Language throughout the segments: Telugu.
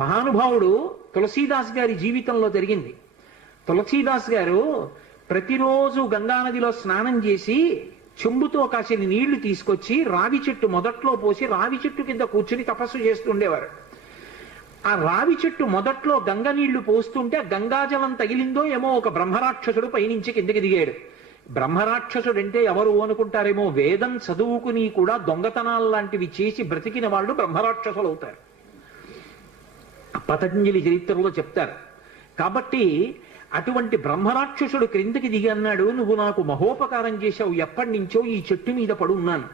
మహానుభావుడు తులసీదాస్ గారి జీవితంలో జరిగింది. తులసీదాస్ గారు ప్రతిరోజు గంగానదిలో స్నానం చేసి చెంబుతో కాసిన నీళ్లు తీసుకొచ్చి రావి చెట్టు మొదట్లో పోసి రావి చెట్టు కింద కూర్చుని తపస్సు చేస్తుండేవారు. ఆ రావి చెట్టు మొదట్లో గంగ నీళ్లు పోస్తుంటే గంగాజలం తగిలిందో ఏమో ఒక బ్రహ్మరాక్షసుడు పైనుంచి కిందకి దిగాడు. బ్రహ్మరాక్షసుడు అంటే ఎవరు అనుకుంటారేమో, వేదం చదువుకుని కూడా దొంగతనాలు లాంటివి చేసి బ్రతికిన వాళ్ళు బ్రహ్మరాక్షసులు అవుతారు. పతంజలి చరిత్రలో చెప్తారు. కాబట్టి అటువంటి బ్రహ్మరాక్షసుడు క్రిందకి దిగి అన్నాడు, నువ్వు నాకు మహోపకారం చేశావు, ఎప్పటి నుంచో ఈ చెట్టు మీద పడున్నాను.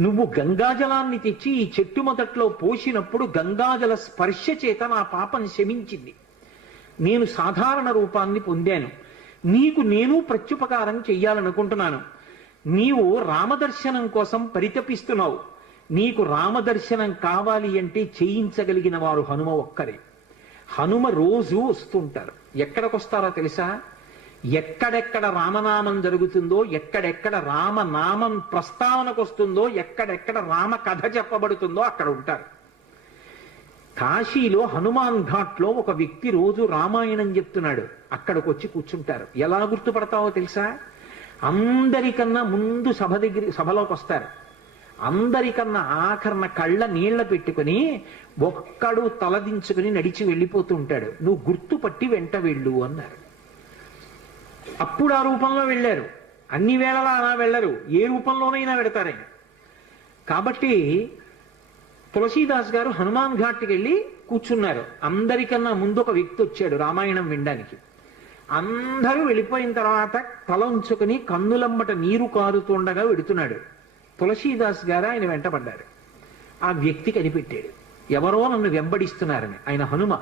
నువ్వు గంగాజలాన్ని తెచ్చి ఈ చెట్టు మొదట్లో పోసినప్పుడు గంగాజల స్పర్శ చేత నా పాపం శమించింది. నేను సాధారణ రూపాన్ని పొందాను. నీకు నేను ప్రత్యుపకారం చెయ్యాలనుకుంటున్నాను. నీవు రామదర్శనం కోసం పరితపిస్తున్నావు. నీకు రామదర్శనం కావాలి అంటే చేయించగలిగిన వారు హనుమ ఒక్కరే. హనుమ రోజు వస్తుంటారు. ఎక్కడికొస్తారో తెలుసా? ఎక్కడెక్కడ రామనామం జరుగుతుందో, ఎక్కడెక్కడ రామనామం ప్రస్తావనకు వస్తుందో, ఎక్కడెక్కడ రామ కథ చెప్పబడుతుందో అక్కడ ఉంటారు. కాశీలో హనుమాన్ ఘాట్లో ఒక వ్యక్తి రోజు రామాయణం చెప్తున్నాడు. అక్కడికి వచ్చి కూర్చుంటారు. ఎలా గుర్తుపడతావో తెలుసా? అందరికన్నా ముందు సభలోకి వస్తారు. అందరికన్నా ఆఖరణ కళ్ళ నీళ్ల పెట్టుకుని ఒక్కడు తలదించుకుని నడిచి వెళ్ళిపోతూ ఉంటాడు. నువ్వు గుర్తుపట్టి వెంట వెళ్ళు అన్నారు. అప్పుడు ఆ రూపంలో వెళ్ళారు. అన్ని వేళలా అలా వెళ్ళరు, ఏ రూపంలోనైనా వెడతారని. కాబట్టి తులసీదాస్ గారు హనుమాన్ ఘాట్కి వెళ్ళి కూర్చున్నారు. అందరికన్నా ముందు ఒక వ్యక్తి వచ్చాడు రామాయణం వినడానికి. అందరూ వెళ్ళిపోయిన తర్వాత తల ఉంచుకుని కన్నులమ్మట నీరు కారుతుండగా వెడుతున్నాడు. తులసీదాస్ గారు ఆయన వెంటపడ్డారు. ఆ వ్యక్తి కనిపెట్టాడు, ఎవరో నన్ను వెంబడిస్తున్నారని. ఆయన హనుమ.